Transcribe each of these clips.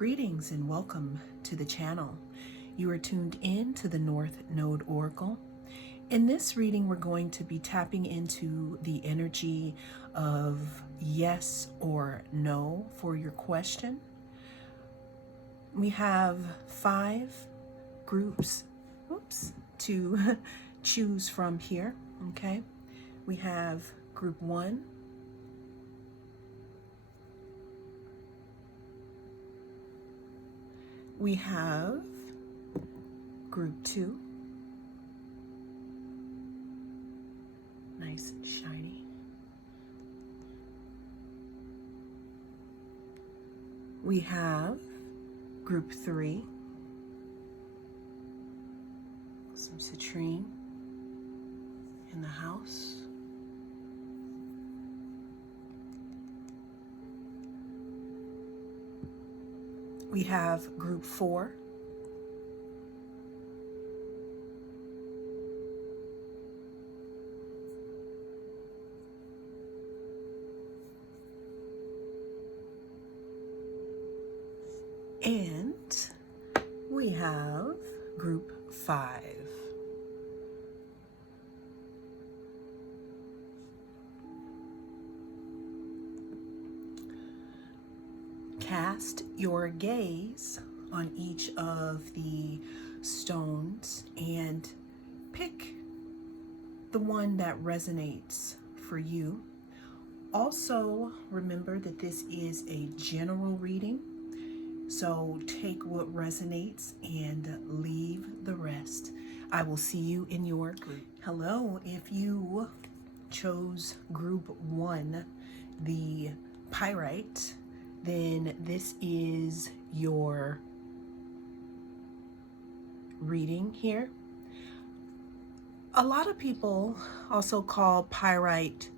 Greetings and welcome to the channel. You are tuned in to the North Node Oracle. In this reading, we're going to be tapping into the energy of yes or no for your question. We have 5 groups, to choose from here, okay? We have group 1, we have group 2, nice and shiny. We have group 3, some citrine in the house. We have group 4. And we have group 5. Cast your gaze on each of the stones and pick the one that resonates for you. Also, remember that this is a general reading, so take what resonates and leave the rest. I will see you in your group. Hello, if you chose group 1, the pyrite, then this is your reading here. A lot of people also call pyrite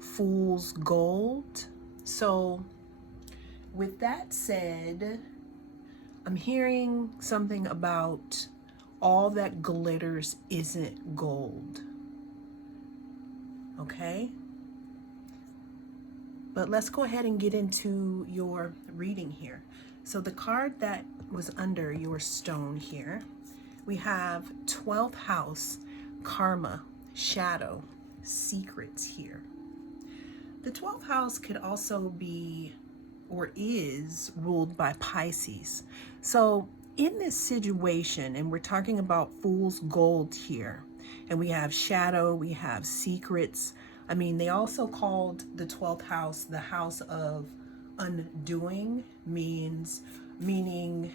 fool's gold. So with that said, I'm hearing something about all that glitters isn't gold. Okay? But let's go ahead and get into your reading here. So the card that was under your stone here, we have 12th house, karma, shadow, secrets here. The 12th house could also be or is ruled by Pisces. So in this situation, and we're talking about fool's gold here, and we have shadow, we have secrets. I mean, they also called the 12th house the house of undoing, meaning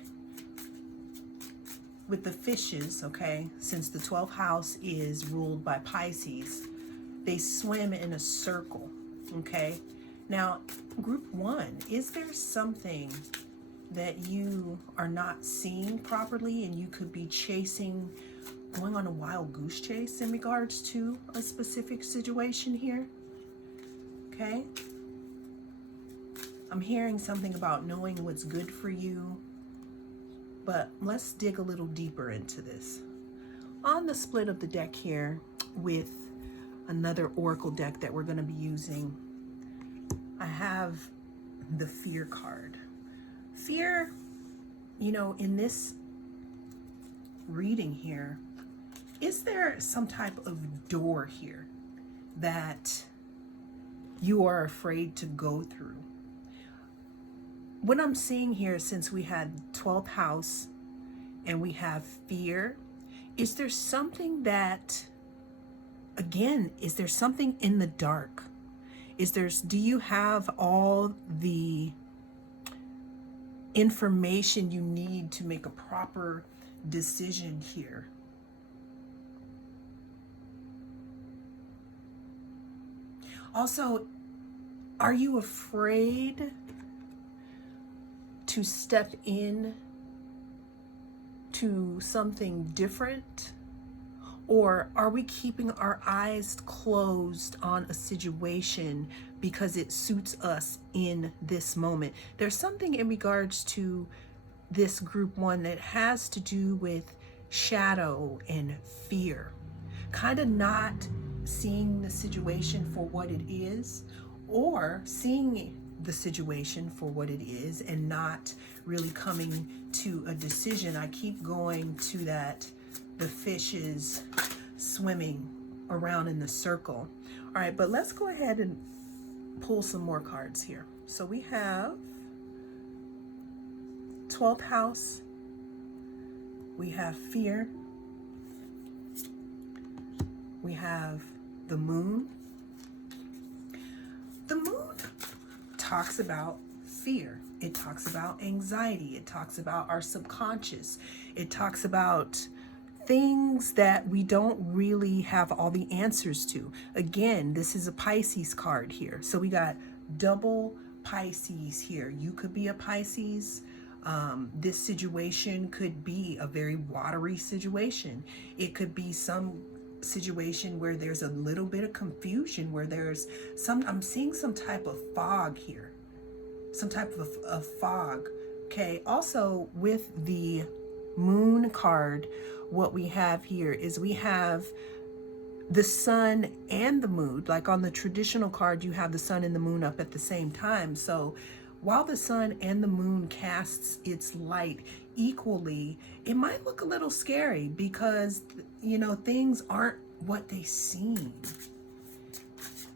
with the fishes, okay, since the 12th house is ruled by Pisces, they swim in a circle, okay? Now, group 1, is there something that you are not seeing properly and you could be chasing, going on a wild goose chase in regards to a specific situation here? Okay. I'm hearing something about knowing what's good for you, but let's dig a little deeper into this. On the split of the deck here with another oracle deck that we're going to be using, I have the fear card. Fear, you know, in this reading here, is there some type of door here that you are afraid to go through? What I'm seeing here, since we had 12th house and we have fear, is there something that, again, is there something in the dark? Do you have all the information you need to make a proper decision here? Also, are you afraid to step in to something different? Or are we keeping our eyes closed on a situation because it suits us in this moment? There's something in regards to this group 1 that has to do with shadow and fear. Kind of not seeing the situation for what it is, or seeing the situation for what it is and not really coming to a decision. I keep going to that the fish is swimming around in the circle. All right, but let's go ahead and pull some more cards here. So we have 12th house, we have fear, we have the moon. The moon talks about fear. It talks about anxiety. It talks about our subconscious. It talks about things that we don't really have all the answers to. Again, this is a Pisces card here. So we got double Pisces here. You could be a Pisces. This situation could be a very watery situation. It could be some situation where there's a little bit of confusion, where there's I'm seeing some type of fog here, some type of fog. Okay, also with the moon card, what we have here is we have the sun and the moon. Like on the traditional card, you have the sun and the moon up at the same time. So while the sun and the moon casts its light equally, it might look a little scary because, you know, things aren't what they seem.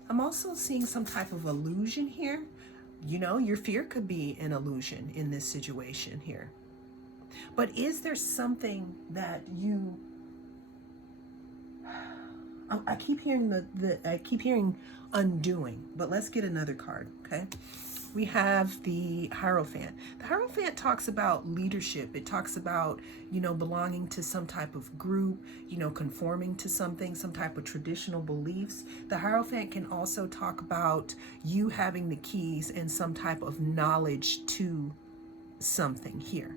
I'm also seeing some type of illusion here. You know, your fear could be an illusion in this situation here. But is there something that you... I keep hearing I keep hearing undoing, but let's get another card, okay? We have the Hierophant. The Hierophant talks about leadership. It talks about, you know, belonging to some type of group, you know, conforming to something, some type of traditional beliefs. The Hierophant can also talk about you having the keys and some type of knowledge to something here.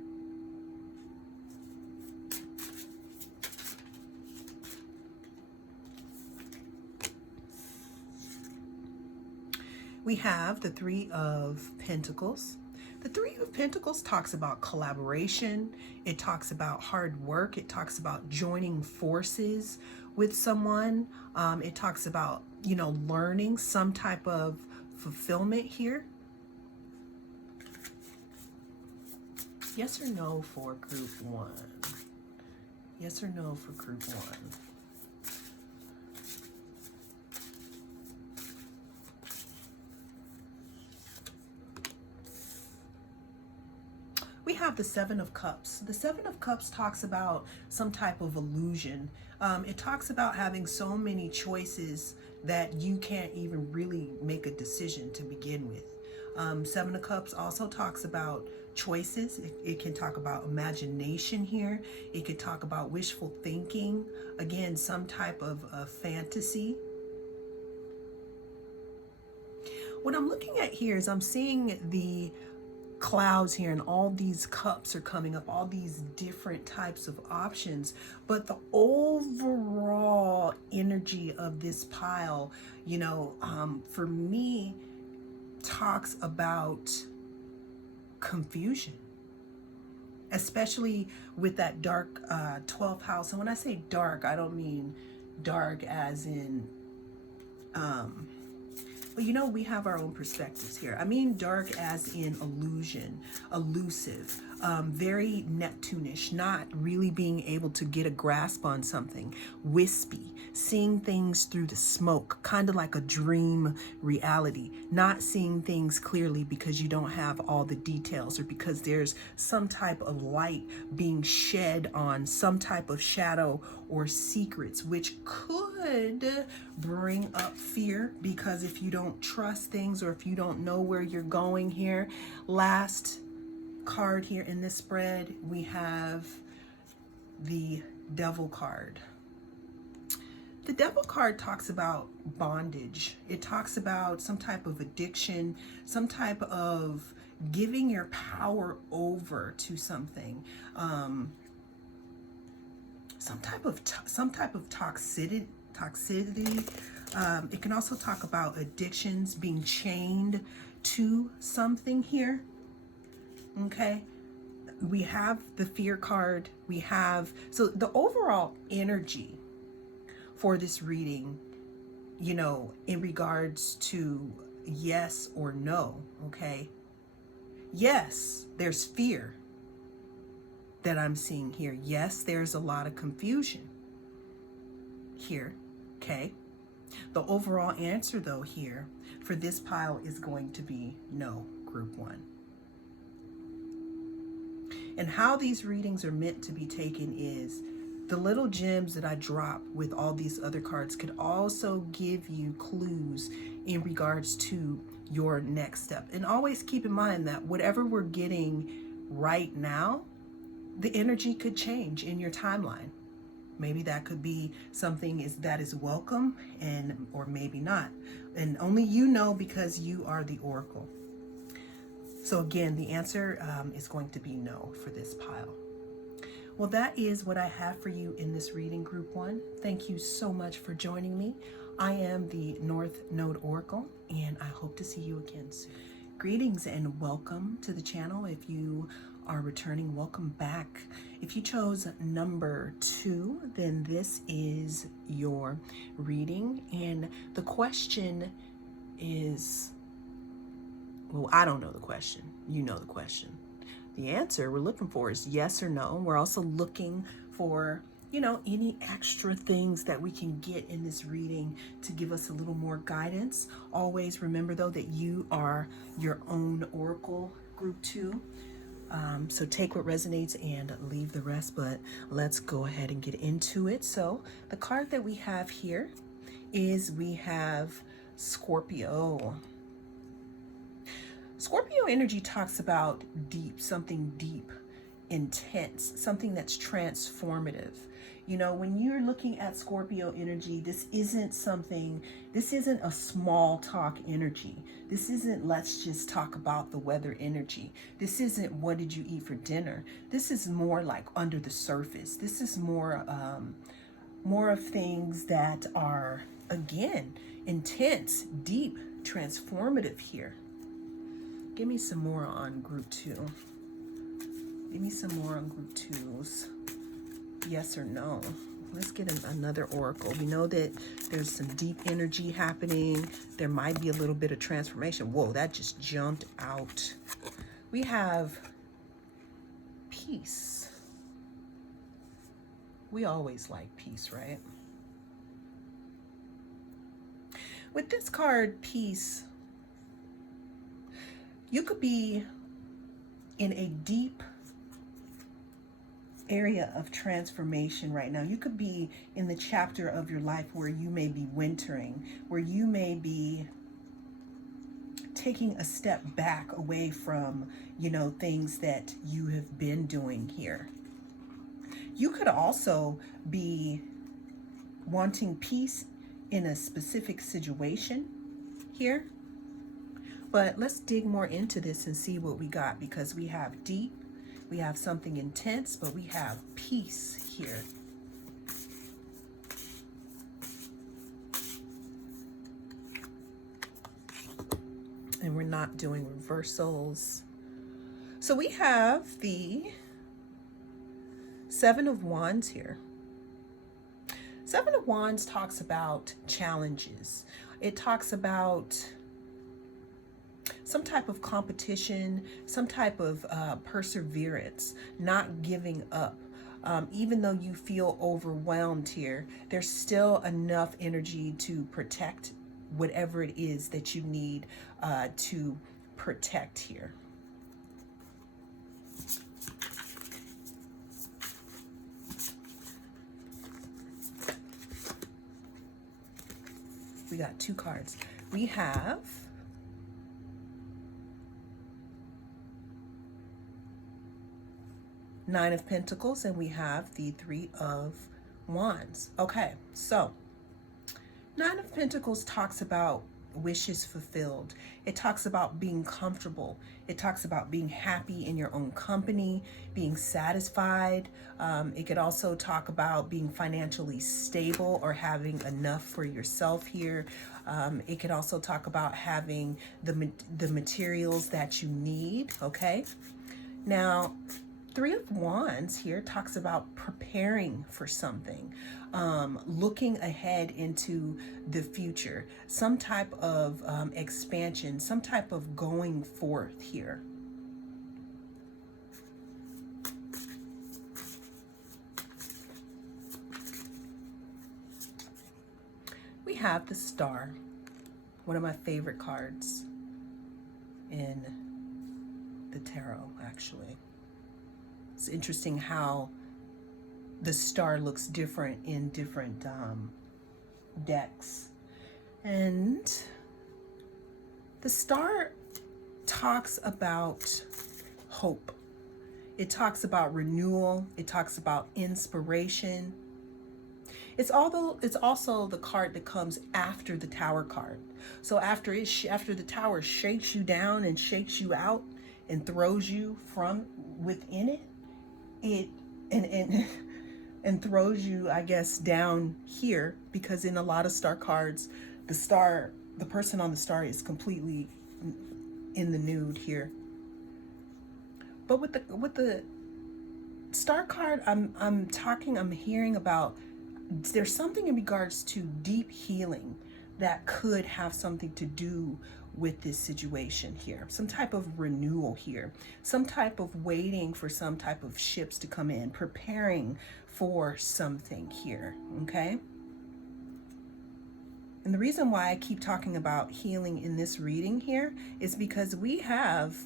We have the Three of Pentacles. The Three of Pentacles talks about collaboration. It talks about hard work. It talks about joining forces with someone. It talks about, you know, learning some type of fulfillment here. Yes or no for group one? Yes or no for group one? We have the Seven of Cups. The Seven of Cups talks about some type of illusion. It talks about having so many choices that you can't even really make a decision to begin with. Seven of Cups also talks about choices. It can talk about imagination here. It could talk about wishful thinking. Again, some type of fantasy. What I'm looking at here is I'm seeing the clouds here, and all these cups are coming up, all these different types of options, but the overall energy of this pile, you know, for me, talks about confusion, especially with that dark 12th house. And when I say dark, I don't mean dark as in but you know, we have our own perspectives here. I mean dark as in illusion, elusive, very Neptune-ish, not really being able to get a grasp on something, wispy, seeing things through the smoke, kind of like a dream reality, not seeing things clearly because you don't have all the details, or because there's some type of light being shed on some type of shadow or secrets, which could bring up fear, because if you don't trust things, or if you don't know where you're going here. Last card here in this spread, we have the Devil card. The Devil card talks about bondage. It talks about some type of addiction, some type of giving your power over to something, some type of toxicity. It can also talk about addictions, being chained to something here. Okay, we have the Fear card. We have, so the overall energy for this reading, you know, in regards to, yes or no, okay? Yes, there's fear that I'm seeing here. Yes, there's a lot of confusion here, okay? The overall answer, though, here for this pile is going to be no, group 1. And how these readings are meant to be taken is the little gems that I drop with all these other cards could also give you clues in regards to your next step. And always keep in mind that whatever we're getting right now, the energy could change in your timeline. Maybe that could be something that is welcome, or maybe not. And only you know, because you are the oracle. So again, the answer is going to be no for this pile. Well, that is what I have for you in this reading, group 1. Thank you so much for joining me. I am the North Node Oracle, and I hope to see you again soon. Greetings and welcome to the channel. If you are returning, welcome back. If you chose number 2, then this is your reading. And the question is, well, I don't know the question. You know the question. The answer we're looking for is yes or no. We're also looking for, any extra things that we can get in this reading to give us a little more guidance. Always remember, though, that you are your own oracle, group 2. So take what resonates and leave the rest, but let's go ahead and get into it. So the card that we have here is we have Scorpio. Scorpio energy talks about deep, something deep, intense, something that's transformative. When you're looking at Scorpio energy, this isn't a small talk energy. This isn't let's just talk about the weather energy. This isn't what did you eat for dinner. This is more like under the surface. This is more of things that are, again, intense, deep, transformative here. Give me some more on group 2. Give me some more on group 2's. Yes or no. Let's get another oracle. We know that there's some deep energy happening. There might be a little bit of transformation. Whoa, that just jumped out. We have peace. We always like peace, right? With this card, peace, you could be in a deep area of transformation right now. You could be in the chapter of your life where you may be wintering, where you may be taking a step back away from, things that you have been doing here. You could also be wanting peace in a specific situation here. But let's dig more into this and see what we got, because we have deep, we have something intense, but we have peace here. And we're not doing reversals. So we have the 7 of Wands here. 7 of Wands talks about challenges. It talks about some type of competition, some type of perseverance, not giving up. Even though you feel overwhelmed here, there's still enough energy to protect whatever it is that you need to protect here. We got 2 cards. We have Nine of Pentacles, and we have the 3 of Wands. Okay, so Nine of Pentacles talks about wishes fulfilled. It talks about being comfortable. It talks about being happy in your own company, being satisfied. It could also talk about being financially stable or having enough for yourself here. It could also talk about having the materials that you need, okay? Now, 3 of Wands here talks about preparing for something, looking ahead into the future, some type of expansion, some type of going forth here. We have the Star, one of my favorite cards in the tarot, actually. It's interesting how the Star looks different in different decks. And the Star talks about hope. It talks about renewal. It talks about inspiration. It's also the card that comes after the Tower card. So after the Tower shakes you down and shakes you out and throws you from within it, and throws you, I guess, down here, because in a lot of Star cards, the person on the Star is completely in the nude here. But with the Star card, I'm hearing about, there's something in regards to deep healing that could have something to do with this situation here. Some type of renewal here, some type of waiting for some type of ships to come in, preparing for something here, okay? And the reason why I keep talking about healing in this reading here is because we have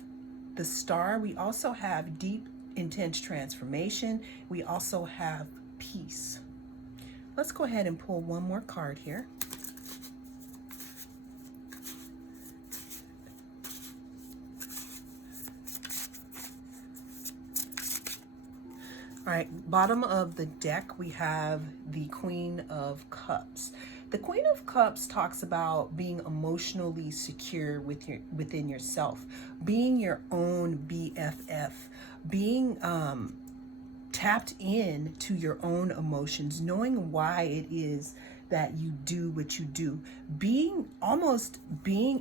the Star, we also have deep, intense transformation, we also have peace. Let's go ahead and pull one more card here. All right, bottom of the deck, we have the Queen of Cups. The Queen of Cups talks about being emotionally secure within yourself, being your own BFF, being tapped in to your own emotions, knowing why it is that you do what you do, being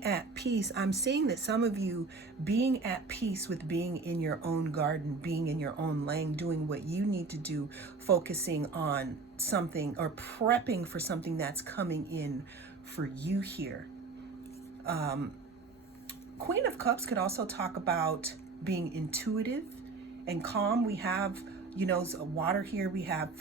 at peace. I'm seeing that some of you being at peace with being in your own garden, being in your own lane, doing what you need to do, focusing on something or prepping for something that's coming in for you here. Queen of Cups could also talk about being intuitive and calm. We have, water here. We have,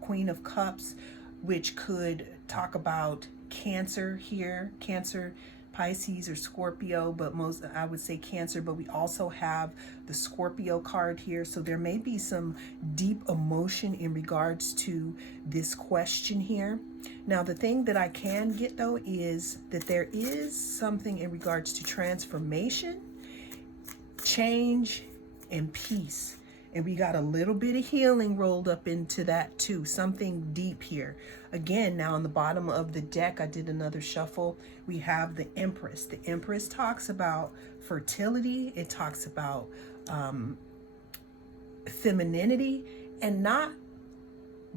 Queen of Cups, which could talk about Cancer here, Cancer, Pisces, or Scorpio, but most, I would say Cancer, but we also have the Scorpio card here. So there may be some deep emotion in regards to this question here. Now, the thing that I can get though is that there is something in regards to transformation, change, and peace. And we got a little bit of healing rolled up into that too, something deep here. Again, now on the bottom of the deck, I did another shuffle. We have the Empress. The Empress talks about fertility. It talks about femininity, and not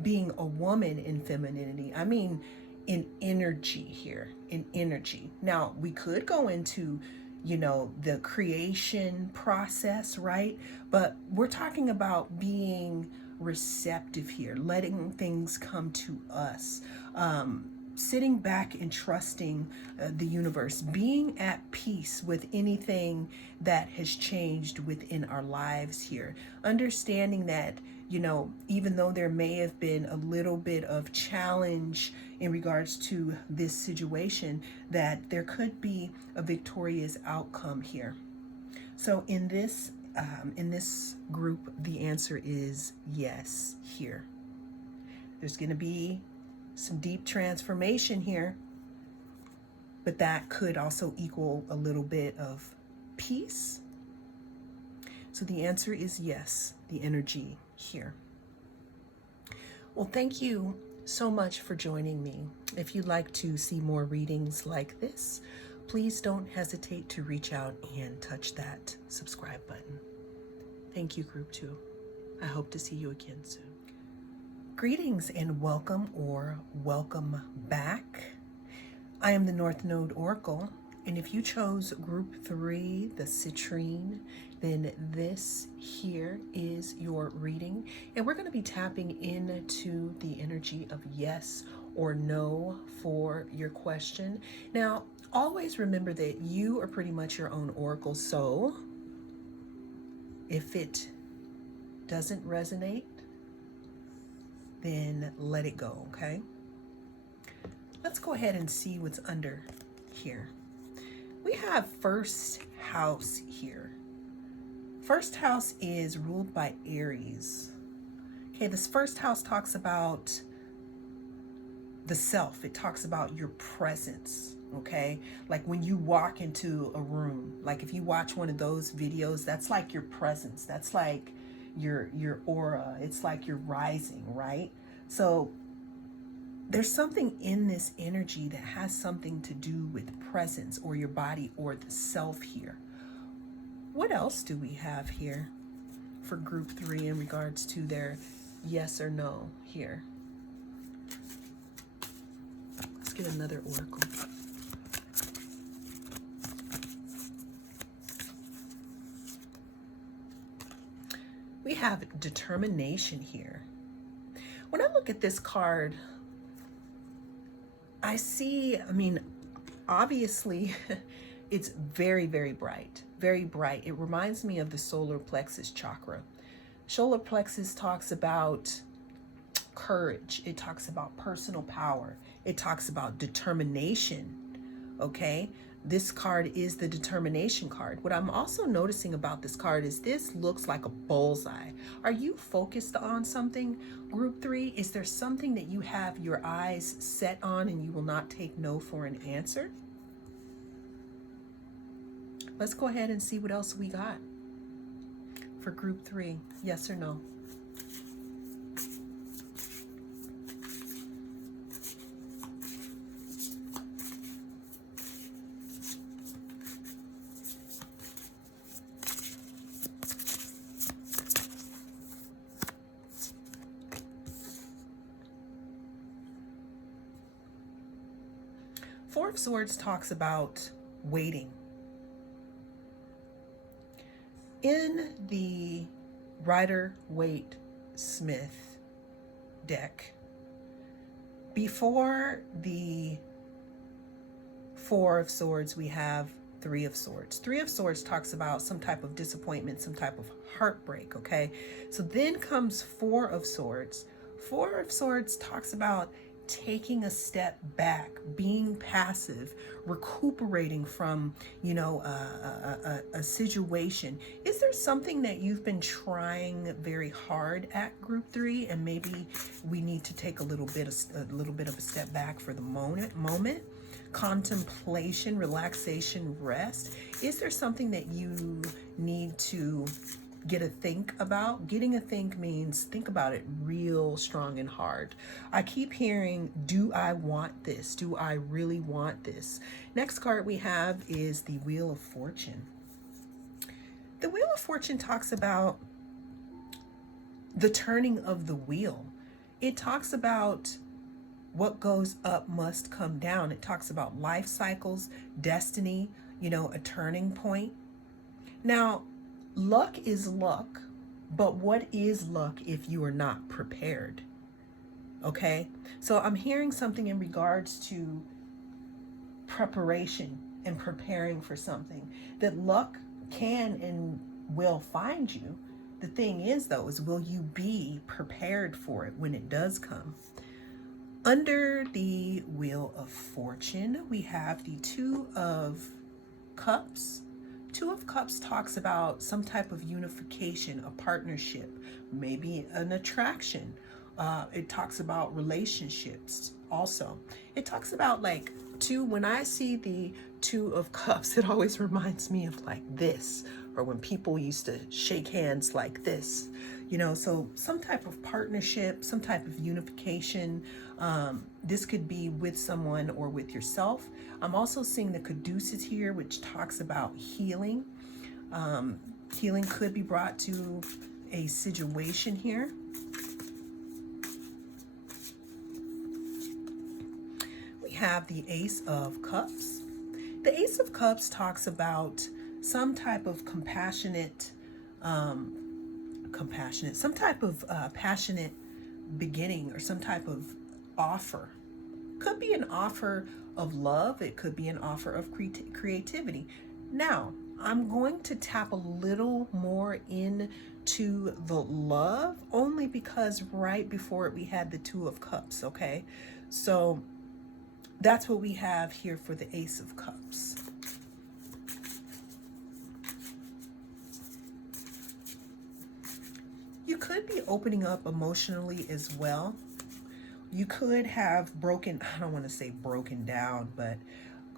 being a woman in femininity. I mean, in energy here, in energy. Now, we could go into the creation process, right? But we're talking about being receptive here, letting things come to us, sitting back and trusting the universe, being at peace with anything that has changed within our lives here, understanding that, even though there may have been a little bit of challenge in regards to this situation, that there could be a victorious outcome here. So in this group, the answer is yes here. There's going to be some deep transformation here, but that could also equal a little bit of peace. So the answer is yes, the energy here. Well, thank you so much for joining me. If you'd like to see more readings like this, please don't hesitate to reach out and touch that subscribe button. Thank you, Group 2. I hope to see you again soon. Greetings and welcome, or welcome back. I am the North Node Oracle, And if you chose group 3, the citrine, then this here is your reading. And we're going to be tapping into the energy of yes or no for your question. Now, always remember that you are pretty much your own oracle. So if it doesn't resonate, then let it go, okay? Let's go ahead and see what's under here. We have first house here. First house is ruled by Aries. Okay, this first house talks about the self. It talks about your presence, okay? Like when you walk into a room, like if you watch one of those videos, that's like your presence. That's like your aura. It's like you're rising, right? So there's something in this energy that has something to do with presence or your body or the self here. What else do we have here for group 3 in regards to their yes or no here? Let's get another oracle. We have determination here. When I look at this card, I see, obviously, it's very, very bright, very bright. It reminds me of the solar plexus chakra. Solar plexus talks about courage. It talks about personal power. It talks about determination, okay? This card is the determination card. What I'm also noticing about this card is this looks like a bullseye. Are you focused on something? Group 3, is there something that you have your eyes set on and you will not take no for an answer? Let's go ahead and see what else we got for group 3. Yes or no? Four of Swords talks about waiting. In the Rider-Waite-Smith deck, before the Four of Swords, we have Three of Swords. Three of Swords talks about some type of disappointment, some type of heartbreak, okay? So then comes Four of Swords. Four of Swords talks about taking a step back, being passive, recuperating from, a situation. Is there something that you've been trying very hard at, group 3, and maybe we need to take a little bit of a step back for the moment? Contemplation, relaxation, rest. Is there something that you need to get a think about? Getting a think means think about it real strong and hard. I keep hearing, do I want this? Do I really want this? Next card we have is the Wheel of Fortune. The Wheel of Fortune talks about the turning of the wheel. It talks about what goes up must come down. It talks about life cycles, destiny, a turning point. Now, luck is luck, but what is luck if you are not prepared? Okay, so I'm hearing something in regards to preparation and preparing for something, that luck can and will find you. The thing is, though, is will you be prepared for it when it does come? Under the Wheel of Fortune, we have the Two of Cups. Two of Cups talks about some type of unification, a partnership, maybe an attraction. It talks about relationships also. It talks about like two, when I see the Two of Cups, it always reminds me of like this, or when people used to shake hands like this, so some type of partnership, some type of unification. This could be with someone or with yourself. I'm also seeing the Caduceus here, which talks about healing. Healing could be brought to a situation here. We have the Ace of Cups. The Ace of Cups talks about some type of some type of passionate beginning, or some type of offer. Could be an offer of love. It could be an offer of creativity. Now, I'm going to tap a little more into the love, only because right before it we had the Two of Cups, okay? So that's what we have here for the Ace of Cups. You could be opening up emotionally as well. You could have I don't want to say broken down, but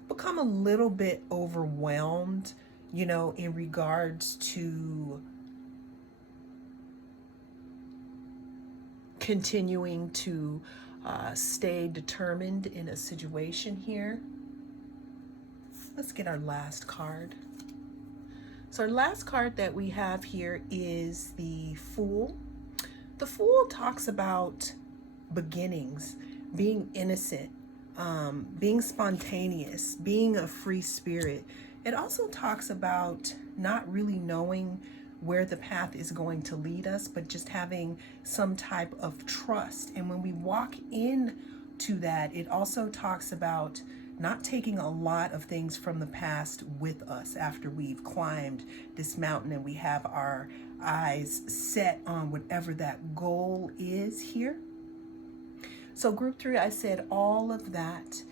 become a little bit overwhelmed, in regards to continuing to stay determined in a situation here. Let's get our last card. So our last card that we have here is the Fool. The Fool talks about beginnings, being innocent, being spontaneous, being a free spirit. It also talks about not really knowing where the path is going to lead us, but just having some type of trust. And when we walk into that, it also talks about not taking a lot of things from the past with us after we've climbed this mountain and we have our eyes set on whatever that goal is here. So group 3, I said all of that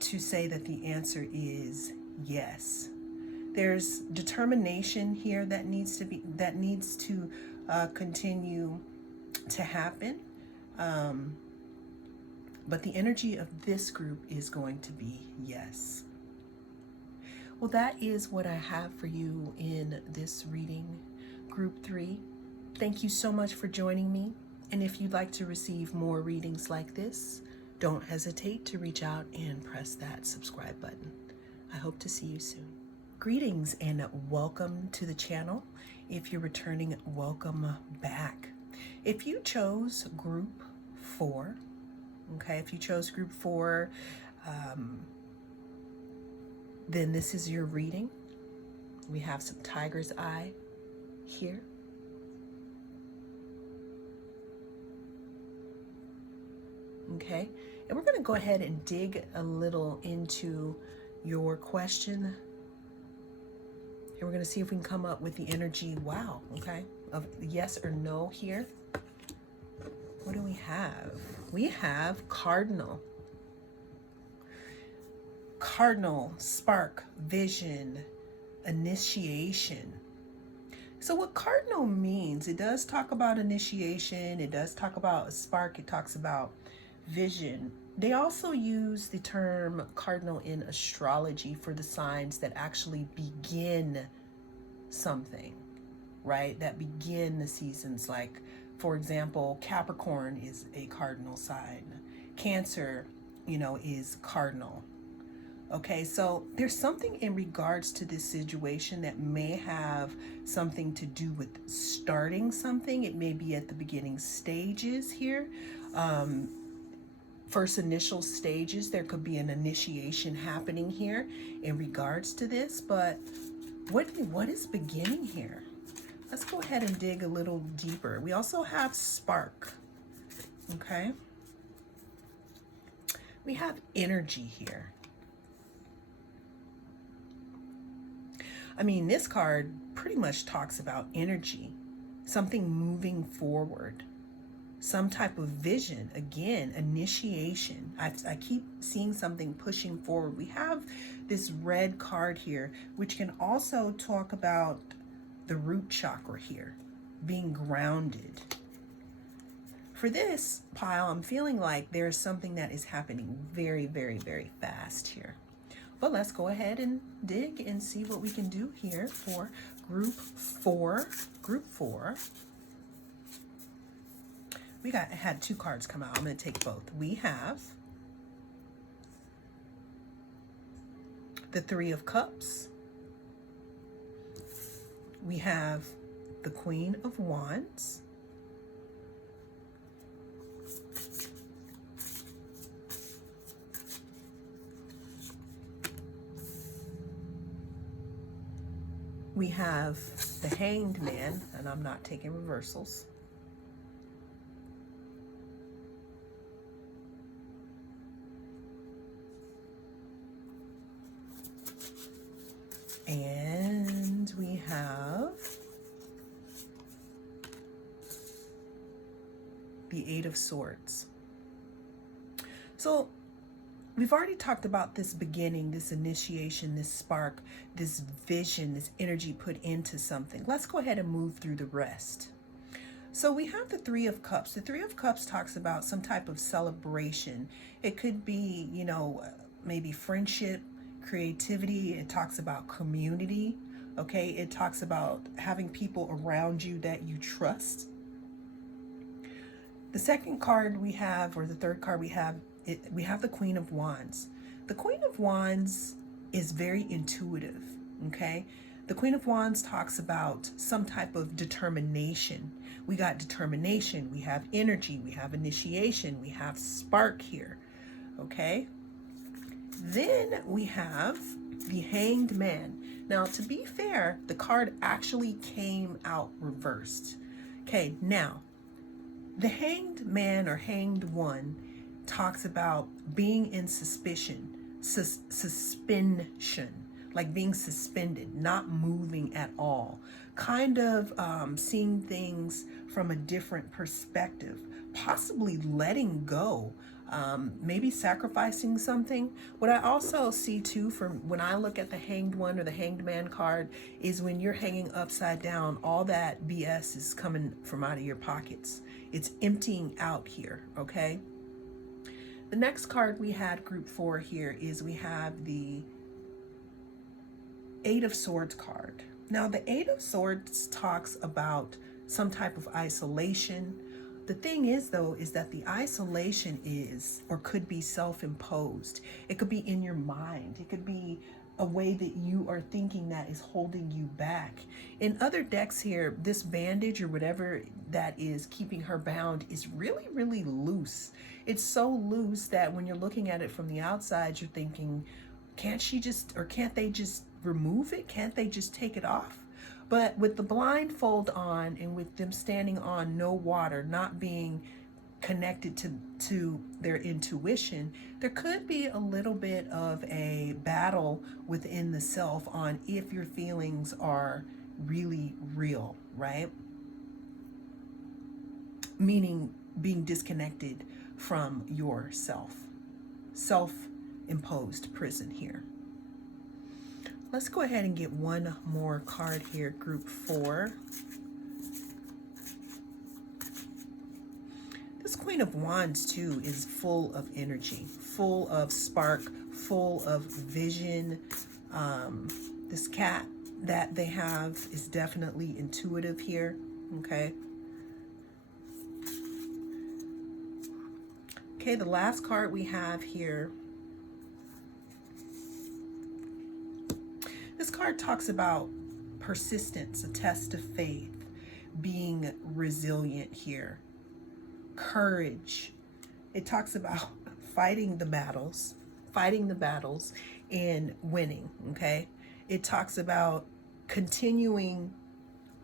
to say that the answer is yes. There's determination here that needs to continue to happen. But the energy of this group is going to be yes. Well, that is what I have for you in this reading, group 3. Thank you so much for joining me. And if you'd like to receive more readings like this, don't hesitate to reach out and press that subscribe button. I hope to see you soon. Greetings and welcome to the channel. If you're returning, welcome back. If you chose group 4, okay, if you chose group 4, then this is your reading. We have some tiger's eye here. Okay, and we're going to go ahead and dig a little into your question. And we're going to see if we can come up with the energy, wow, okay, of yes or no here. What do we have? We have Cardinal. Cardinal, spark, vision, initiation. So what Cardinal means, it does talk about initiation, it does talk about a spark, it talks about vision. They also use the term cardinal in astrology for the signs that actually begin something, right? That begin the seasons. Like, for example, Capricorn is a cardinal sign. Cancer, is cardinal. Okay, so there's something in regards to this situation that may have something to do with starting something. It may be at the beginning stages here. First initial stages, there could be an initiation happening here in regards to this, but what is beginning here? Let's go ahead and dig a little deeper. We also have spark, okay? We have energy here. I mean, this card pretty much talks about energy, something moving forward. Some type of vision, again, initiation. I keep seeing something pushing forward. We have this red card here, which can also talk about the root chakra here, being grounded. For this pile, I'm feeling like there's something that is happening very, very, very fast here. But let's go ahead and dig and see what we can do here for group 4. Group 4. We had 2 cards come out. I'm going to take both. We have the 3 of Cups. We have the Queen of Wands. we have the Hanged Man, and I'm not taking reversals. And we have the Eight of Swords. So we've already talked about this beginning, this initiation, this spark, this vision, this energy put into something. Let's go ahead and move through the rest. So we have the Three of Cups. The Three of Cups talks about some type of celebration. It could be, you know, maybe friendship, creativity. It talks about community. Okay, it talks about having people around you that you trust. The second card we have, or the third card we have the Queen of Wands. The Queen of Wands is very intuitive, okay? The Queen of Wands talks about some type of determination. We got determination, we have energy, we have initiation, we have spark here, okay? Then we have the Hanged Man. Now, to be fair, the card actually came out reversed. Okay, now, the Hanged Man or Hanged One talks about being in suspension, like being suspended, not moving at all, kind of seeing things from a different perspective, possibly letting go, maybe sacrificing something. What I also see too, from when I look at the Hanged One or the Hanged Man card, is when you're hanging upside down, all that BS is coming from out of your pockets. It's emptying out here, okay? The next card we had, group 4 here, is we have the Eight of Swords card. Now, the Eight of Swords talks about some type of isolation. The thing is, though, is that the isolation is, or could be self-imposed. It could be in your mind. It could be a way that you are thinking that is holding you back. In other decks here, this bandage or whatever that is keeping her bound is really, really loose. It's so loose that when you're looking at it from the outside, you're thinking, can't she just, or can't they just remove it? Can't they just take it off? But with the blindfold on and with them standing on no water, not being connected to their intuition, there could be a little bit of a battle within the self on if your feelings are really real, right? Meaning being disconnected from yourself. Self-imposed prison here. Let's go ahead and get one more card here, group 4. This Queen of Wands too is full of energy, full of spark, full of vision. This cat that they have is definitely intuitive here, okay? Okay, the last card we have here, this card talks about persistence, a test of faith, being resilient here, courage. It talks about fighting the battles and winning, okay? It talks about continuing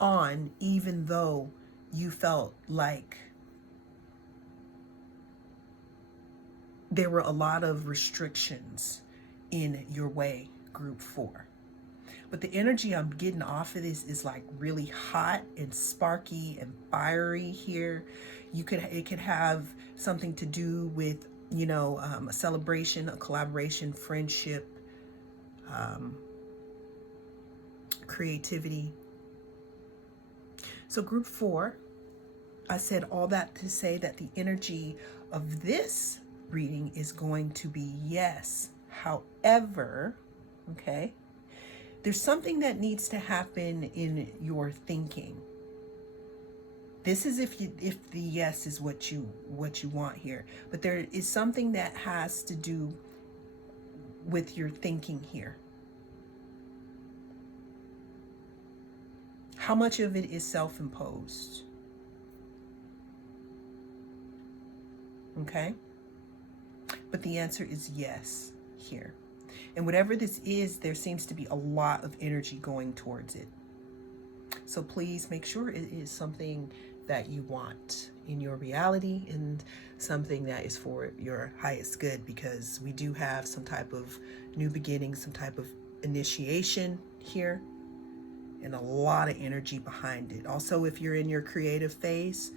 on even though you felt like there were a lot of restrictions in your way, group 4. But the energy I'm getting off of this is like really hot and sparky and fiery here. It could have something to do with, you know, a celebration, a collaboration, friendship, creativity. So group 4, I said all that to say that the energy of this reading is going to be yes. However, okay, there's something that needs to happen in your thinking. This is if the yes is what you want here, but there is something that has to do with your thinking here. How much of it is self-imposed? Okay? But the answer is yes here. And whatever this is, there seems to be a lot of energy going towards it. So please make sure it is something that you want in your reality and something that is for your highest good, because we do have some type of new beginning, some type of initiation here, and a lot of energy behind it. Also, if you're in your creative phase,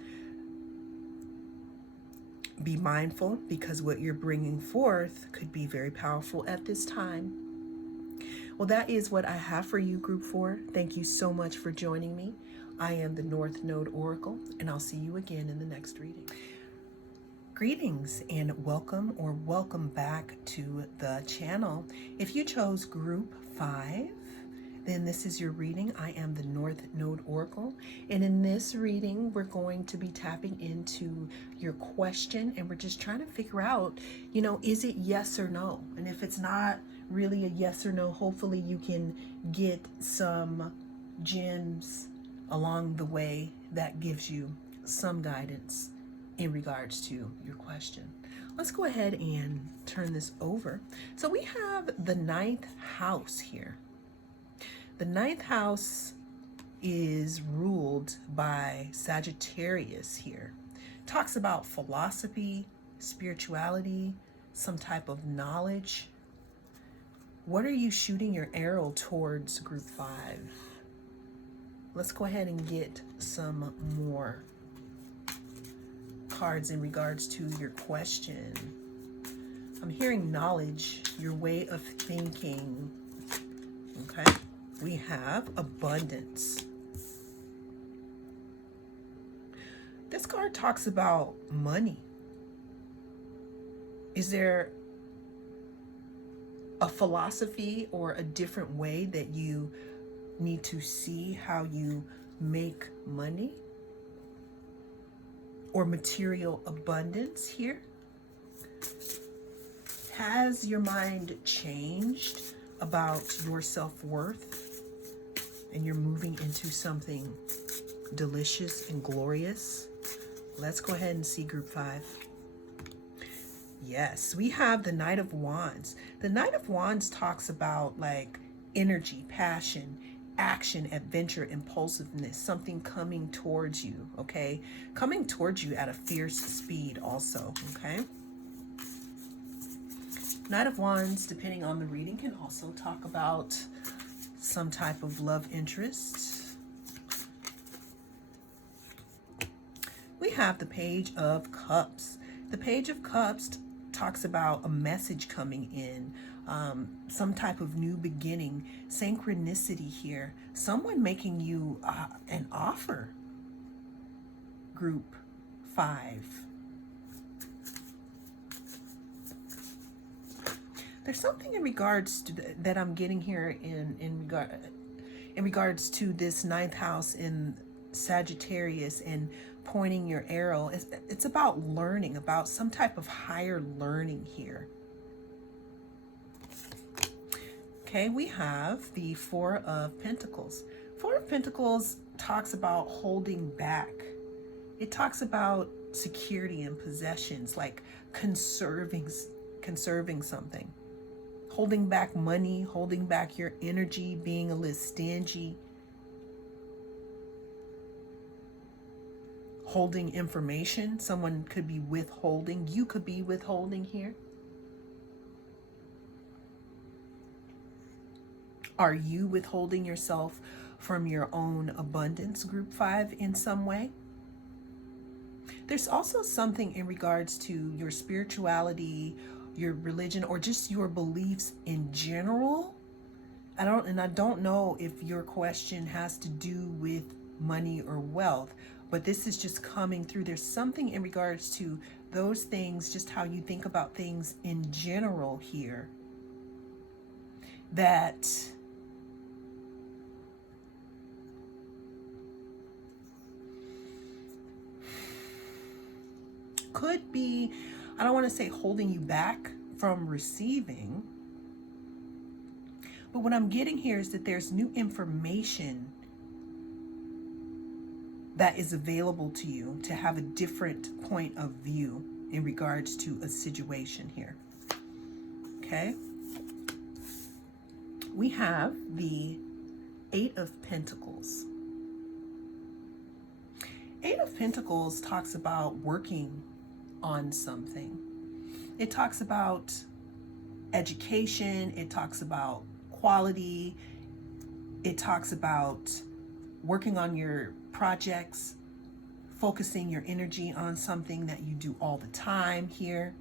be mindful, because what you're bringing forth could be very powerful at this time. Well, that is what I have for you, Group 4. Thank you so much for joining me. I am the North Node Oracle, and I'll see you again in the next reading. Greetings and welcome back to the channel. If you chose Group 5, then this is your reading. I am the North Node Oracle, and in this reading we're going to be tapping into your question, and we're just trying to figure out, is it yes or no? And if it's not really a yes or no, hopefully you can get some gems along the way that gives you some guidance in regards to your question. Let's go ahead and turn this over. So we have the 9th house here. The 9th house is ruled by Sagittarius here. Talks about philosophy, spirituality, some type of knowledge. What are you shooting your arrow towards, Group 5? Let's go ahead and get some more cards in regards to your question. I'm hearing knowledge, your way of thinking. Okay. We have abundance. This card talks about money. Is there a philosophy or a different way that you need to see how you make money or material abundance here? Has your mind changed about your self-worth and you're moving into something delicious and glorious? Let's go ahead and see Group 5. Yes, we have the Knight of Wands. The Knight of Wands talks about like energy, passion, action, adventure, impulsiveness, something coming towards you, okay? Coming towards you at a fierce speed also, okay? Knight of Wands, depending on the reading, can also talk about some type of love interest. We have the Page of Cups. The Page of Cups talks about a message coming in, some type of new beginning, synchronicity here, someone making you an offer, Group 5. There's something in regards to that I'm getting here in regards to this 9th house in Sagittarius and pointing your arrow. It's about learning, about some type of higher learning here. Okay, we have the 4 of Pentacles. 4 of Pentacles talks about holding back. It talks about security and possessions, like conserving something. Holding back money, holding back your energy, being a little stingy. Holding information. Someone could be withholding. You could be withholding here. Are you withholding yourself from your own abundance, Group 5, in some way? There's also something in regards to your spirituality, your religion, or just your beliefs in general. I don't know if your question has to do with money or wealth, but this is just coming through. There's something in regards to those things, just how you think about things in general here, that could be, I don't want to say holding you back from receiving, but what I'm getting here is that there's new information that is available to you to have a different point of view in regards to a situation here. Okay? We have the 8 of Pentacles. Eight of Pentacles talks about working on something. It talks about education. It talks about quality. It talks about working on your projects, focusing your energy on something that you do all the time here.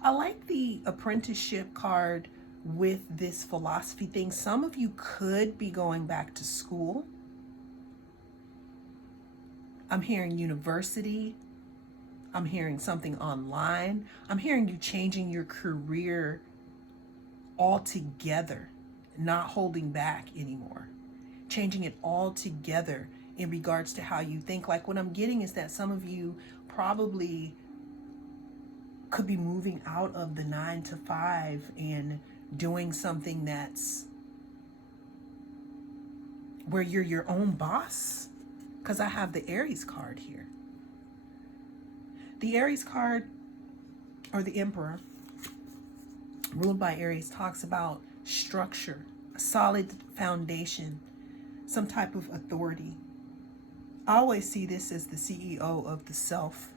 I like the apprenticeship card with this philosophy thing. Some of you could be going back to school. I'm hearing university. I'm hearing something online. I'm hearing you changing your career altogether, not holding back anymore. Changing it all together in regards to how you think. Like, what I'm getting is that some of you probably could be moving out of the 9 to 5 and doing something that's where you're your own boss. Because I have the Aries card here. The Aries card, or the Emperor, ruled by Aries, talks about structure, a solid foundation, some type of authority. I always see this as the CEO of the self,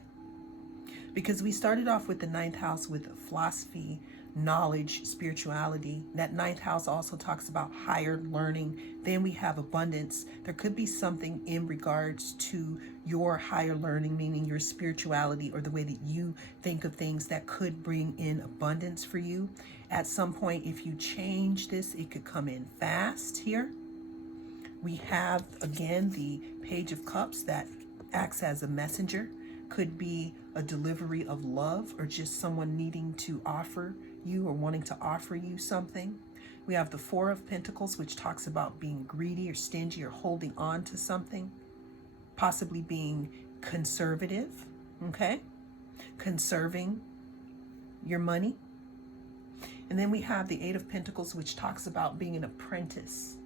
because we started off with the 9th house with philosophy, knowledge, spirituality. That 9th house also talks about higher learning. Then we have abundance. There could be something in regards to your higher learning, meaning your spirituality or the way that you think of things, that could bring in abundance for you. At some point, if you change this, it could come in fast here. We have, again, the Page of Cups that acts as a messenger. Could be a delivery of love, or just someone needing to offer you or wanting to offer you something. We have the Four of Pentacles, which talks about being greedy or stingy or holding on to something, possibly being conservative, okay? Conserving your money. And then we have the Eight of Pentacles, which talks about being an apprentice,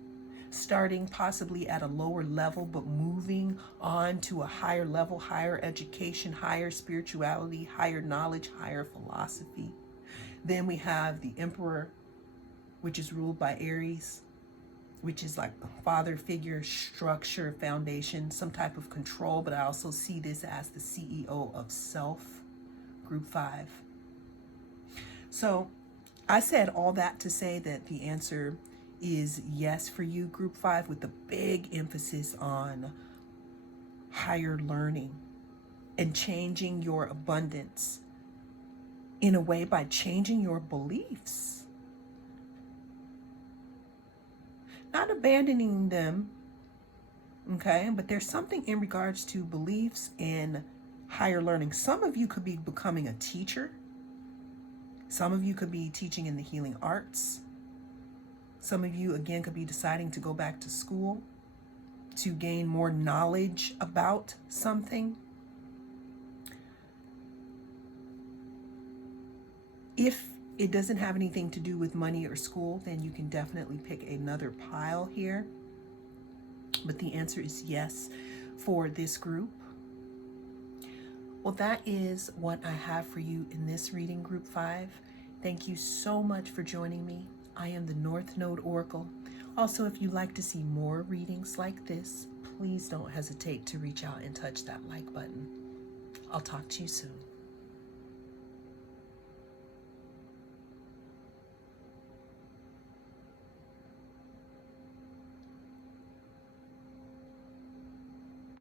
starting possibly at a lower level, but moving on to a higher level, higher education, higher spirituality, higher knowledge, higher philosophy. Then we have the Emperor, which is ruled by Aries, which is like a father figure, structure, foundation, some type of control. But I also see this as the CEO of self, group 5. So I said all that to say that the answer is yes for you, group 5, with the big emphasis on higher learning and changing your abundance in a way by changing your beliefs. Not abandoning them, okay? But there's something in regards to beliefs and higher learning. Some of you could be becoming a teacher. Some of you could be teaching in the healing arts. Some of you, again, could be deciding to go back to school to gain more knowledge about something. If it doesn't have anything to do with money or school, then you can definitely pick another pile here. But the answer is yes for this group. Well, that is what I have for you in this reading, group 5. Thank you so much for joining me. I am the North Node Oracle. Also, if you'd like to see more readings like this, please don't hesitate to reach out and touch that like button. I'll talk to you soon.